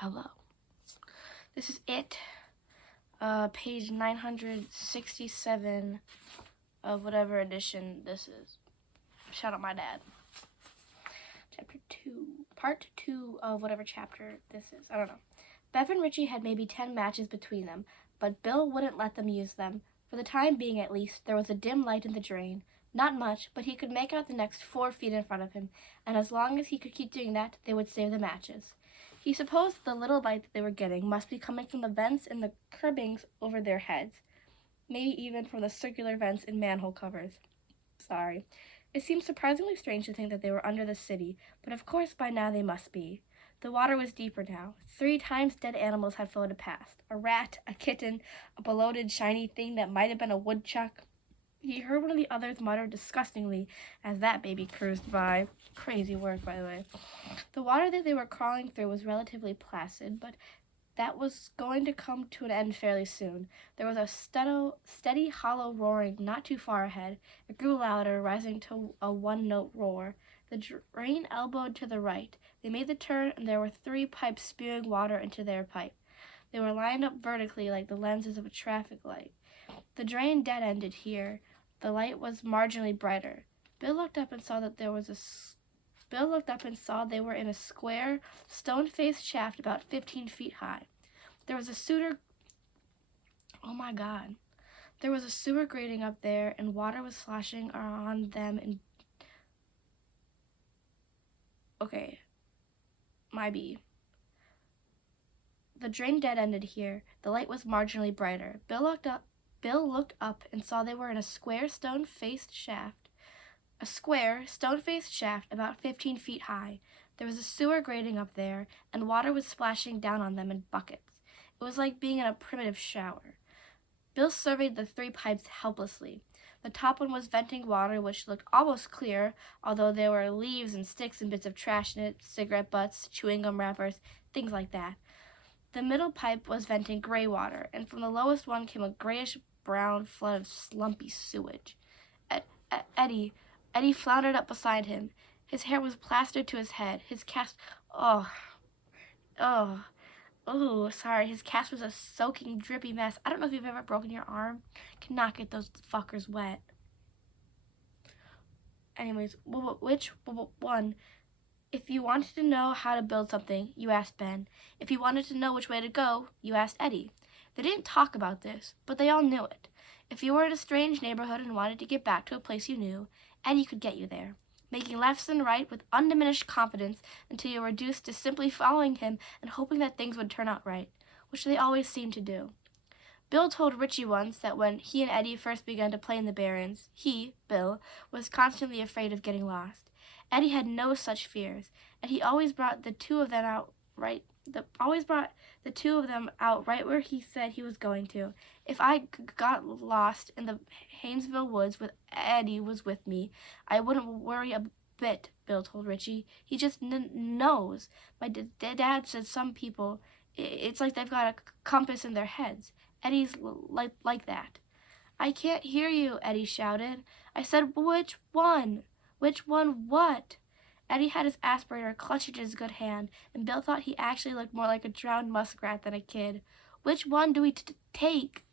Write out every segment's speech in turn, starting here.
Hello. This is it. Page 967 of whatever edition this is. Shout out my dad. Chapter 2. Part 2 of whatever chapter this is. I don't know. Bev and Richie had maybe 10 matches between them, but Bill wouldn't let them use them. For the time being, at least, there was a dim light in the drain. Not much, but he could make out the next 4 feet in front of him, and as long as he could keep doing that, they would save the matches. He supposed the little light that they were getting must be coming from the vents in the curbings over their heads, maybe even from the circular vents in manhole covers. Sorry. It seemed surprisingly strange to think that they were under the city, but of course by now they must be. The water was deeper now. 3 times dead animals had floated past. A rat, a kitten, a bloated, shiny thing that might have been a woodchuck. He heard one of the others mutter disgustingly as that baby cruised by. Crazy work, by the way. The water that they were crawling through was relatively placid, but that was going to come to an end fairly soon. There was a steady, hollow roaring not too far ahead. It grew louder, rising to a one-note roar. The drain elbowed to the right. They made the turn, and there were 3 pipes spewing water into their pipe. They were lined up vertically like the lenses of a traffic light. The drain dead-ended here. The light was marginally brighter. Bill looked up and saw they were in a square, stone-faced shaft about 15 feet high. There was a sewer grating up there, and water was sloshing on them and The drain dead-ended here. The light was marginally brighter. Bill looked up and saw they were in a square, stone-faced shaft about 15 feet high. There was a sewer grating up there, and water was splashing down on them in buckets. It was like being in a primitive shower. Bill surveyed the 3 pipes helplessly. The top one was venting water, which looked almost clear, although there were leaves and sticks and bits of trash in it, cigarette butts, chewing gum wrappers, things like that. The middle pipe was venting gray water, and from the lowest one came a grayish-brown flood of slumpy sewage. Eddie floundered up beside him. His hair was plastered to his head. His cast his cast was a soaking, drippy mess. I don't know if you've ever broken your arm. Cannot get those fuckers wet. Anyways, which one? If you wanted to know how to build something, you asked Ben. If you wanted to know which way to go, you asked Eddie. They didn't talk about this, but they all knew it. If you were in a strange neighborhood and wanted to get back to a place you knew, Eddie could get you there, making lefts and right with undiminished confidence until you were reduced to simply following him and hoping that things would turn out right, which they always seemed to do. Bill told Richie once that when he and Eddie first began to play in the Barrens, he, Bill, was constantly afraid of getting lost. Eddie had no such fears, and he always brought the two of them out right where he said he was going to. If I got lost in the Haynesville woods with Eddie was with me, I wouldn't worry a bit, Bill told Richie. He just knows. My dad said some people, it's like they've got a compass in their heads. Eddie's like that. I can't hear you, Eddie shouted. I said, which one? Which one what? Eddie had his aspirator clutched in his good hand, and Bill thought he actually looked more like a drowned muskrat than a kid. Which one do we take?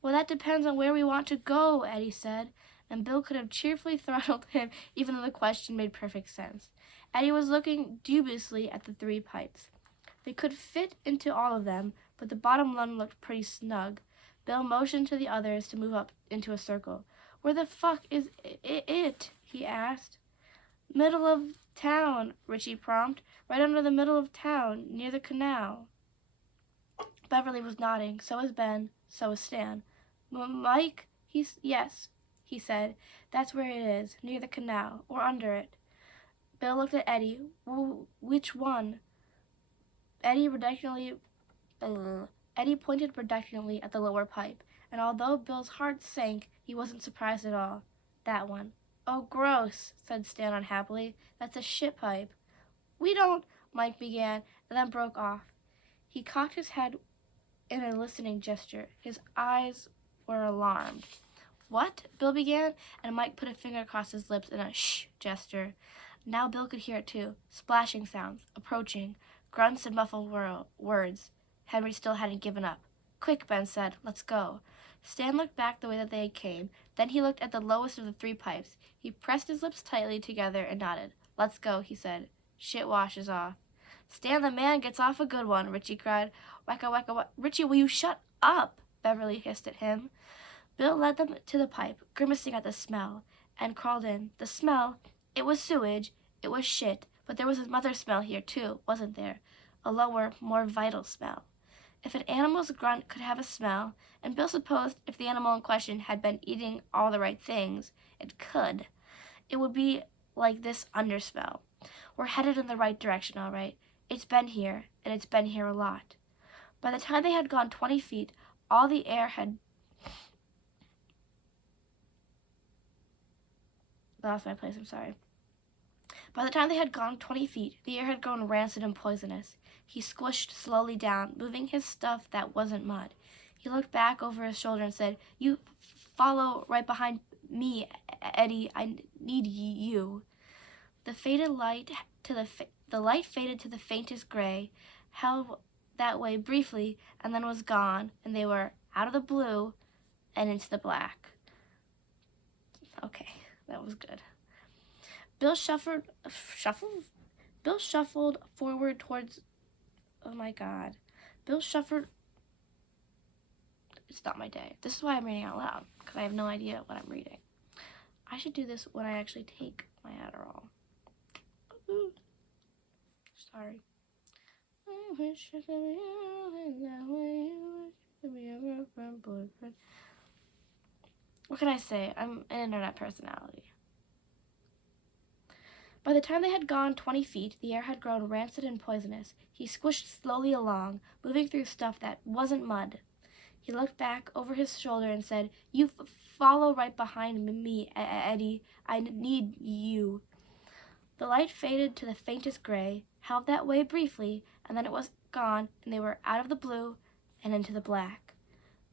Well, that depends on where we want to go, Eddie said, and Bill could have cheerfully throttled him even though the question made perfect sense. Eddie was looking dubiously at the 3 pipes. They could fit into all of them, but the bottom one looked pretty snug. Bill motioned to the others to move up into a circle. Where the fuck is it? He asked. Middle of town, Richie prompted. Right under the middle of town, near the canal. Beverly was nodding. So was Ben. So was Stan. Mike? Yes, he said. That's where it is, near the canal, or under it. Bill looked at Eddie. Which one? Eddie pointed reluctantly at the lower pipe, and although Bill's heart sank, he wasn't surprised at all. That one. Oh, gross, said Stan unhappily. That's a shit pipe. We don't, Mike began, and then broke off. He cocked his head in a listening gesture. His eyes were alarmed. What? Bill began, and Mike put a finger across his lips in a shh gesture. Now Bill could hear it too. Splashing sounds, approaching. grunts and muffled words. Henry still hadn't given up. Quick, Ben said. Let's go. Stan looked back the way that they came. Then he looked at the lowest of the 3 pipes. He pressed his lips tightly together and nodded. Let's go, he said. Shit washes off. Stan the man gets off a good one, Richie cried. Wacka wacka wacka. Richie, will you shut up? Beverly hissed at him. Bill led them to the pipe, grimacing at the smell, and crawled in. The smell, it was sewage, it was shit, but there was another smell here too, wasn't there? A lower, more vital smell. If an animal's grunt could have a smell, and Bill supposed if the animal in question had been eating all the right things, it could, it would be like this undersmell. We're headed in the right direction, all right. It's been here, and it's been here a lot. By the time they had gone 20 feet, all the air had lost my place, I'm sorry. By the time they had gone 20 feet, the air had grown rancid and poisonous. He squished slowly down, moving his stuff that wasn't mud. He looked back over his shoulder and said, You follow right behind me, Eddie. I need you. The light faded to the faintest gray, held that way briefly, and then was gone, and they were out of the blue and into the black. Okay, that was good. Bill shuffled forward towards, oh my God. Bill shuffled, it's not my day. This is why I'm reading out loud, because I have no idea what I'm reading. I should do this when I actually take my Adderall. Ooh. Sorry. I wish I could be in that way. I wish I could be a girlfriend, boyfriend. What can I say? I'm an internet personality. By the time they had gone 20 feet, the air had grown rancid and poisonous. He squished slowly along, moving through stuff that wasn't mud. He looked back over his shoulder and said, You follow right behind me, Eddie. I need you. The light faded to the faintest gray, held that way briefly, and then it was gone, and they were out of the blue and into the black.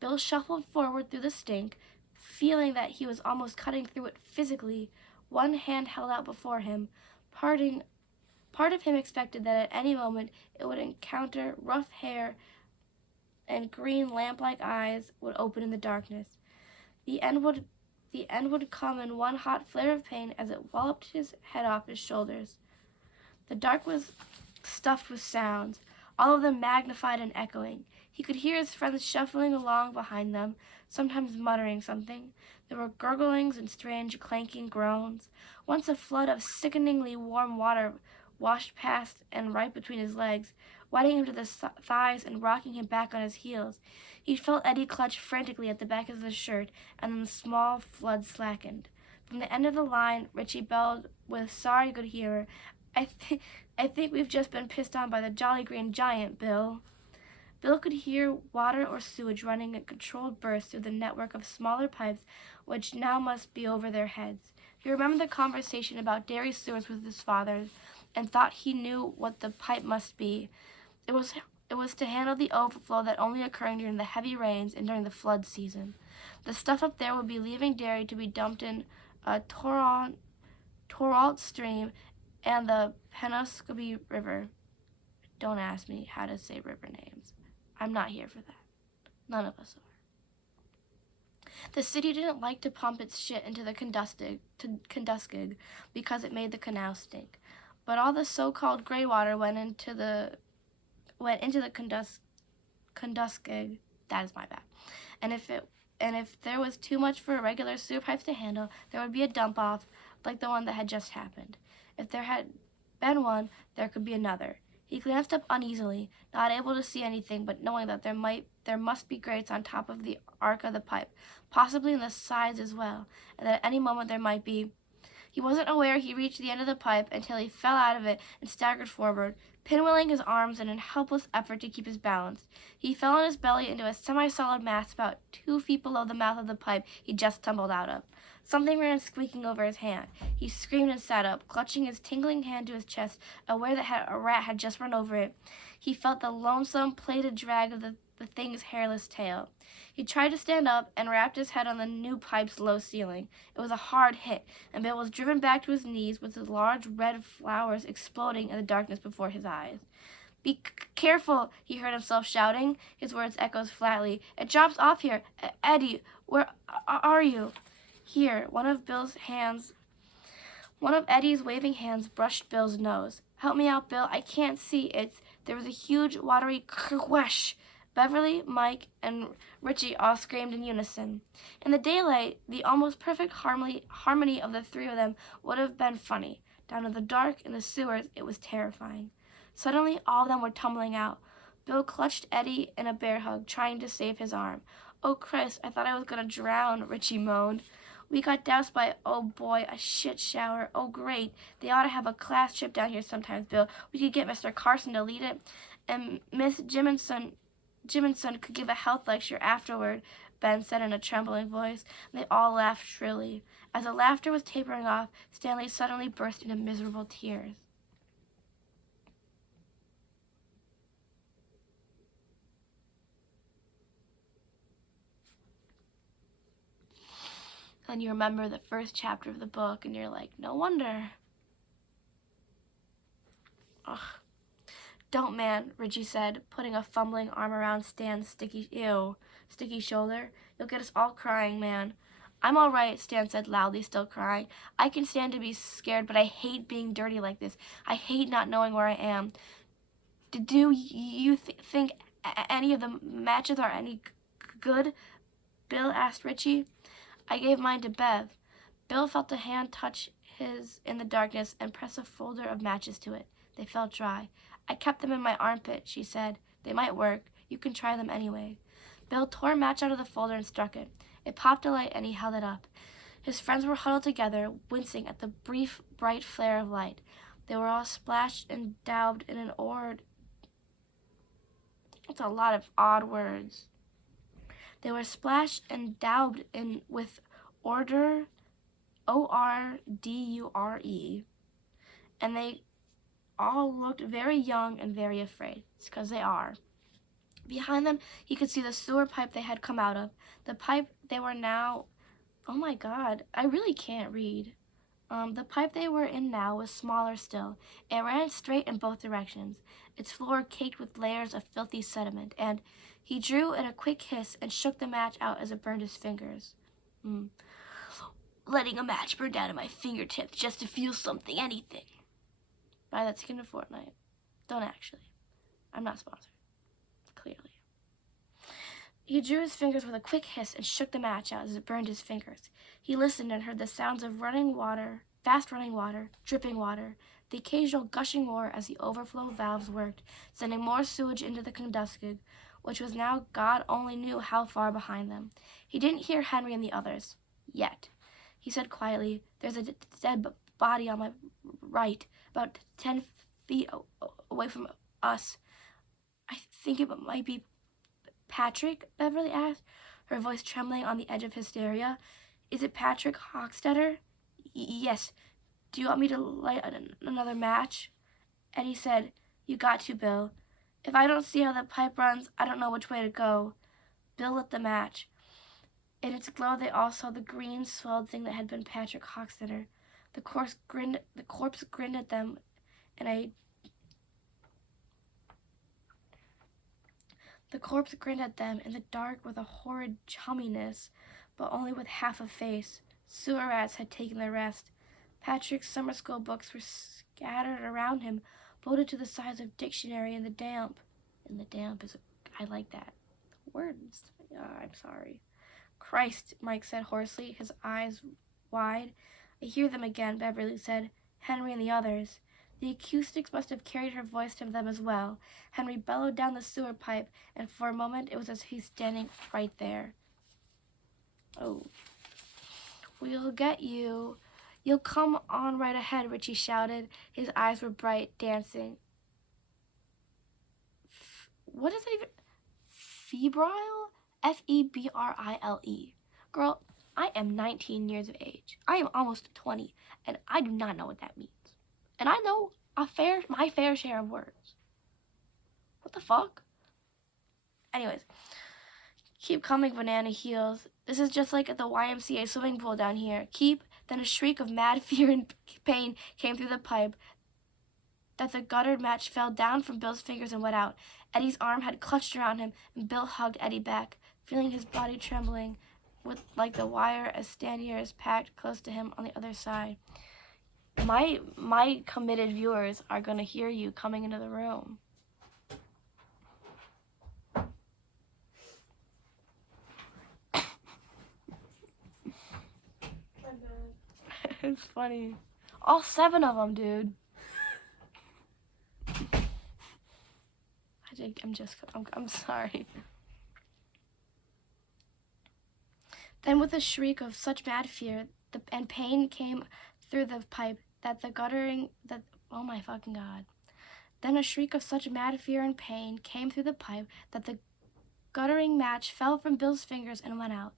Bill shuffled forward through the stink, feeling that he was almost cutting through it physically. One hand held out before him. Part of him expected that at any moment it would encounter rough hair and green lamp-like eyes would open in the darkness. The end would come in one hot flare of pain as it walloped his head off his shoulders. The dark was stuffed with sounds, all of them magnified and echoing. He could hear his friends shuffling along behind them, sometimes muttering something. There were gurglings and strange clanking groans. Once a flood of sickeningly warm water washed past and right between his legs, wetting him to the thighs and rocking him back on his heels. He felt Eddie clutch frantically at the back of his shirt, and then the small flood slackened. From the end of the line, Richie bellowed with sorry good humor, I think we've just been pissed on by the Jolly Green Giant, Bill. Bill could hear water or sewage running in controlled bursts through the network of smaller pipes which now must be over their heads. He remembered the conversation about dairy sewers with his father and thought he knew what the pipe must be. It was to handle the overflow that only occurred during the heavy rains and during the flood season. The stuff up there would be leaving Derry to be dumped in a Torralt stream and the Penobscot River. Don't ask me how to say river names. I'm not here for that. None of us are. The city didn't like to pump its shit into the Kenduskeag because it made the canal stink. But all the so-called gray water went into the Kenduskeag. That is my bad. And if there was too much for regular sewer pipes to handle, there would be a dump off like the one that had just happened. If there had been one, there could be another. He glanced up uneasily, not able to see anything, but knowing that there must be grates on top of the arc of the pipe, possibly in the sides as well, and that at any moment there might be. He wasn't aware he reached the end of the pipe until he fell out of it and staggered forward, pinwheeling his arms in a helpless effort to keep his balance. He fell on his belly into a semi-solid mass about 2 feet below the mouth of the pipe he just tumbled out of. Something ran squeaking over his hand. He screamed and sat up, clutching his tingling hand to his chest, aware that a rat had just run over it. He felt the lonesome, plaited drag of the thing's hairless tail. He tried to stand up and rapped his head on the new pipe's low ceiling. It was a hard hit, and Bill was driven back to his knees with the large red flowers exploding in the darkness before his eyes. Be careful, he heard himself shouting. His words echoed flatly. It drops off here. Eddie, where are you? Here, one of Eddie's waving hands brushed Bill's nose. Help me out, Bill. I can't see. There was a huge, watery crash. Beverly, Mike, and Richie all screamed in unison. In the daylight, the almost perfect harmony of the three of them would have been funny. Down in the dark, in the sewers, it was terrifying. Suddenly, all of them were tumbling out. Bill clutched Eddie in a bear hug, trying to save his arm. Oh, Christ, I thought I was going to drown, Richie moaned. We got doused by, oh boy, a shit shower. Oh, great. They ought to have a class trip down here sometimes, Bill. We could get Mr. Carson to lead it, and Miss Jiminson could give a health lecture afterward, Ben said in a trembling voice. And they all laughed shrilly. As the laughter was tapering off, Stanley suddenly burst into miserable tears. And you remember the first chapter of the book, and you're like, no wonder. Ugh. Don't, man, Richie said, putting a fumbling arm around Stan's sticky shoulder. You'll get us all crying, man. I'm all right, Stan said loudly, still crying. I can stand to be scared, but I hate being dirty like this. I hate not knowing where I am. Do you think any of the matches are any good? Bill asked Richie. I gave mine to Bev. Bill felt a hand touch his in the darkness and press a folder of matches to it. They felt dry. I kept them in my armpit, she said. They might work. You can try them anyway. Bill tore a match out of the folder and struck it. It popped a light and he held it up. His friends were huddled together, wincing at the brief, bright flare of light. They were all splashed and daubed in an That's a lot of odd words. They were splashed and daubed in with Ordure, Ordure, and they all looked very young and very afraid. It's because they are. Behind them, he could see the sewer pipe they had come out of. The pipe they were now... Oh my God, I really can't read. The pipe they were in now was smaller still. It ran straight in both directions, its floor caked with layers of filthy sediment, and he drew in a quick hiss and shook the match out as it burned his fingers. Letting a match burn down to my fingertips just to feel something, anything. Buy that skin in Fortnite. Don't actually. I'm not sponsored. Clearly. He drew his fingers with a quick hiss and shook the match out as it burned his fingers. He listened and heard the sounds of running water, fast running water, dripping water, the occasional gushing roar as the overflow valves worked, sending more sewage into the Kenduskeag, which was now God only knew how far behind them. He didn't hear Henry and the others. Yet. He said quietly, There's a dead body on my right, about 10 feet away from us. I think it might be Patrick, Beverly asked, her voice trembling on the edge of hysteria. Is it Patrick Hochstetter? Yes. Do you want me to light another match? Eddie said, You got to, Bill. If I don't see how the pipe runs, I don't know which way to go. Bill lit the match. In its glow, they all saw the green, swelled thing that had been Patrick Hochstetter. The corpse grinned at them in a... The corpse grinned at them in the dark with a horrid chumminess, but only with half a face. Sewer rats had taken their rest. Patrick's summer school books were scattered around him, bolted to the size of dictionary in the damp. In the damp is... I like that. Words. I'm sorry. Christ, Mike said hoarsely, his eyes wide. I hear them again, Beverly said. Henry and the others. The acoustics must have carried her voice to them as well. Henry bellowed down the sewer pipe, and for a moment it was as if he's standing right there. Oh. We'll get you. You'll come on right ahead, Richie shouted. His eyes were bright, dancing. What is it even? Febrile? Febrile. Girl, I am 19 years of age. I am almost 20, and I do not know what that means. And I know my fair share of words. What the fuck? Anyways, keep coming, Banana Heels. This is just like at the YMCA swimming pool down here. Keep. Then a shriek of mad fear and pain came through the pipe. that the guttered match fell down from Bill's fingers and went out. Eddie's arm had clutched around him, and Bill hugged Eddie back, feeling his body trembling with like the wire as Stanier packed close to him on the other side. My committed viewers are going to hear you coming into the room. It's funny. All 7 of them, dude. I'm sorry. Then with a shriek of such mad fear and pain came through the pipe oh my fucking God. Then a shriek of such mad fear and pain came through the pipe that the guttering match fell from Bill's fingers and went out.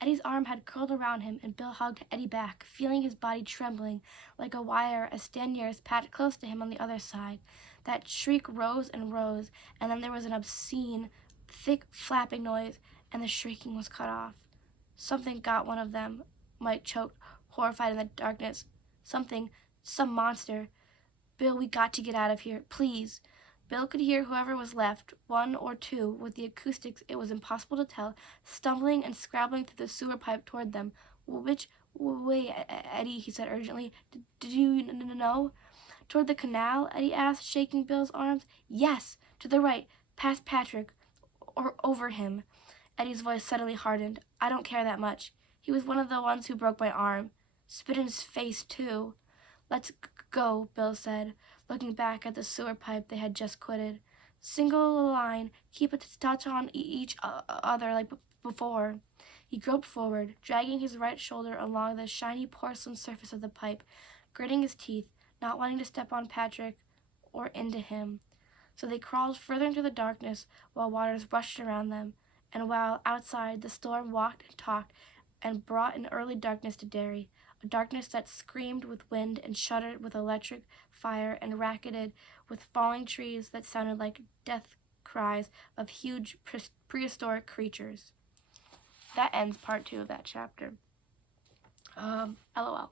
Eddie's arm had curled around him, and Bill hugged Eddie back, feeling his body trembling like a wire as Stanier patted close to him on the other side. That shriek rose and rose, and then there was an obscene, thick flapping noise, and the shrieking was cut off. Something got one of them, Mike choked, horrified in the darkness. Some monster. Bill, we got to get out of here, please. Bill could hear whoever was left, 1 or 2, with the acoustics it was impossible to tell, stumbling and scrabbling through the sewer pipe toward them. Which way, Eddie, he said urgently. Did you know? Toward the canal, Eddie asked, shaking Bill's arms. Yes, to the right, past Patrick, or over him. Eddie's voice suddenly hardened. I don't care that much. He was one of the ones who broke my arm. Spit in his face, too. Let's go, Bill said, looking back at the sewer pipe they had just quitted. Single line, keep a touch on each other like before. He groped forward, dragging his right shoulder along the shiny porcelain surface of the pipe, gritting his teeth, not wanting to step on Patrick or into him. So they crawled further into the darkness while waters rushed around them, and while outside the storm walked and talked and brought an early darkness to Derry, a darkness that screamed with wind and shuddered with electric fire and racketed with falling trees that sounded like death cries of huge prehistoric creatures. That ends part 2 of that chapter. LOL.